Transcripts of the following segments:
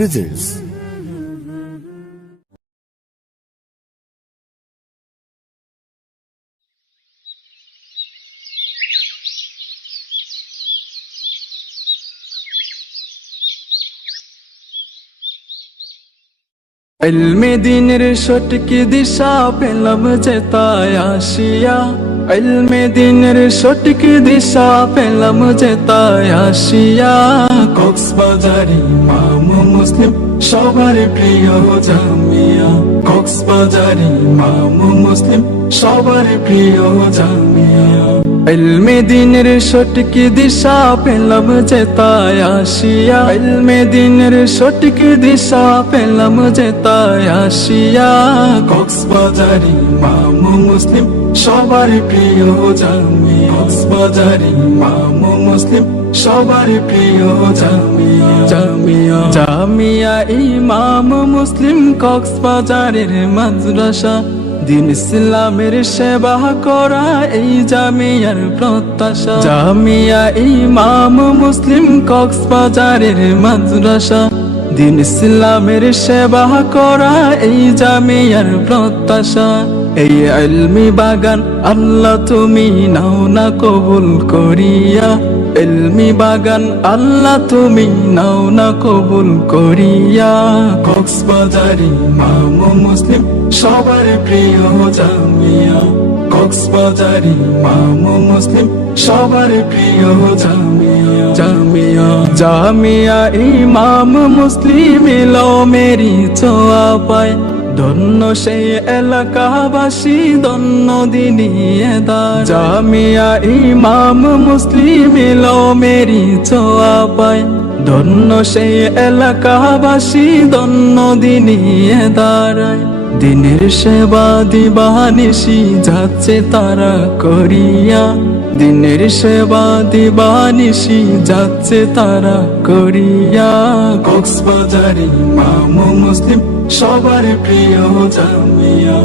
presents ইলমে দিনের সঠিক দিশা পেলাম যে তাই আসিয়া, ইলমে দিনের সঠিক দিশা পেলাম যে তাই আসিয়া। কক্সবাজারে ইমাম মুসলিম সবার প্রিয় জামিয়া, কক্সবাজারে ইমাম মুসলিম সবার প্রিয় জামিয়া। ইলমে দিনের সঠিক দিশা পেলাম যে তাই আসিয়া, ইলমে দিনের সঠিক দিশা পেলাম যে তাই আসিয়া। কক্সবাজারে ইমাম মুসলিম সবার প্রিয় জামিয়া, কক্সবাজারে ইমাম মুসলিম সবার প্রিয় জামিয়া। জামিয়া জামিয়া ইমাম মুসলিম কক্সবাজারের মাদ্রাসা, দিন ইসলামের সেবা করা এই জামিয়ার প্রত্যাশা। জামিয়া ইমাম মুসলিম কক্সবাজারের মাদ্রাসা, দিন ইসলামের সেবা করা এই জামিয়ার প্রত্যাশা। এই ইলমি বাগান আল্লাহ তুমি নাও না কবুল করিয়া, ইলমি বাগান আল্লাহ তুমি নাও না কবুল করিয়া। কক্সবাজারে ইমাম মুসলিম সবার প্রিয় জামিয়া, কক্সবাজারে ইমাম মুসলিম সবার প্রিয় জামিয়া। জামিয়া জামিয়া ইমাম মুসলিম এলো মেরি ছোঁয়া পায়, ধন্য সেই এলাকাবাসী ধন্য দিনিয়েদার। জামিয়া ইমাম মুসলিম এলো মেরি ছোঁয়া পায়, ধন্য সেই এলাকাবাসী ধন্য দিনিয়েদার। দিনের সেবা দিবানিশি যাচ্ছে তারা করিয়া, দিনের সেবা দিবানিশি যাচ্ছে তারা করিয়া। কক্সবাজারে ইমাম মুসলিম সবার প্রিয় জামিয়া,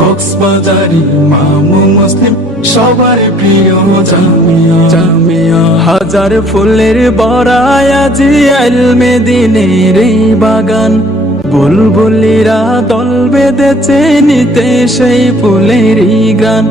কক্সবাজারে ইমাম মুসলিম সবার প্রিয় জামিয়া। জামিয়া হাজার ফুলের বরায় আজি ইলমে দিনের এই বাগান, বুলবুলিরা দল বেঁধেছে নিতে সেই ফুলেরই গান।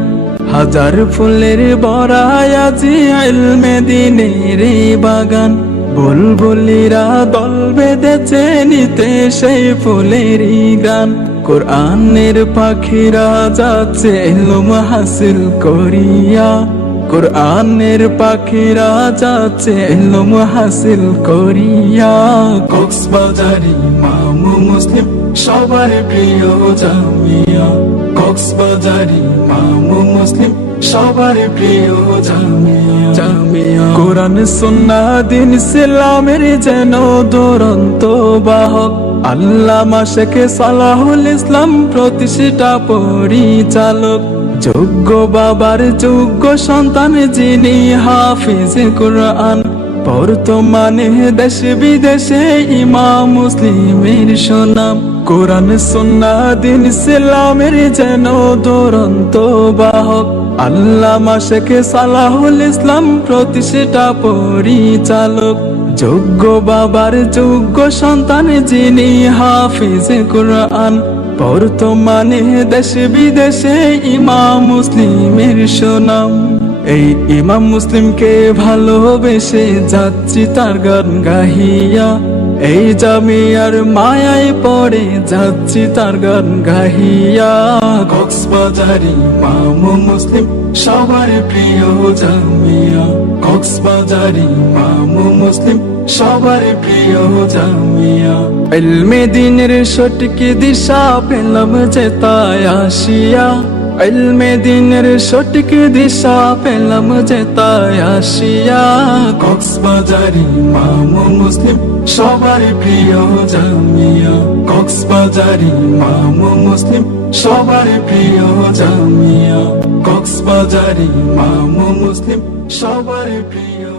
হাজার ফুলের বরায় আজি ইলমে দিনের এই বাগান, বুলবুলিরা দল বেঁধেছে নিতে সেই ফুলেরই গান। কোরআনের পাখিরা যাচ্ছে ইলম হাসিল করিয়া, কোরআনের পাখিরা যাচ্ছে ইলম হাসিল করিয়া। কক্সবাজারে ইমাম মুসলিম সবার প্রিয় জামিয়া, কক্সবাজারে ইমাম মুসলিম সবার প্রিয় জামিয়া। জামিয়া কোরআন সুন্নাহ দিন ইসলামের যেন দুরন্ত বাহক, আল্লামা শেখ সালাহুল ইসলাম প্রতিষ্ঠা পরিচালক। যোগ্য বাবার যোগ্য সন্তান যিনি হাফিজ কোরআন, বর্তমানে দেশ বিদেশে ইমাম মুসলিমের সুনাম। কোরআন সুন্নাহ দিন ইসলামের যেন দুরন্ত বাহক, আল্লামা শেখ সালাহুল ইসলাম প্রতিষ্ঠা পরিচালক। যোগ্য বাবার যোগ্য সন্তান যিনি হাফিজ কোরআন, বর্তমানে দেশ বিদেশে ইমাম মুসলিমের সুনাম। এই ইমাম মুসলিমকে ভালোবেসে যাচ্ছি তার গান গাহিয়া, এই জামিয়ার মায়ায় পড়ে যাচ্ছি তার গান গাহিয়া। কক্সবাজারে ইমাম মুসলিম সবার প্রিয় জামিয়া, কক্সবাজারে ইমাম মুসলিম সবার প্রিয় জামিয়া। ইলমে দিনের সঠিক দিশা পেলাম যে তাই আসিয়া, ইলমে দিনের সঠিক দিশা পেলাম যে তাই আসিয়া। কক্সবাজারে ইমাম মুসলিম সবার প্রিয় জামিয়া, কক্সবাজারে ইমাম মুসলিম সবার প্রিয় জামিয়া, কক্সবাজারে ইমাম মুসলিম সবার প্রিয়।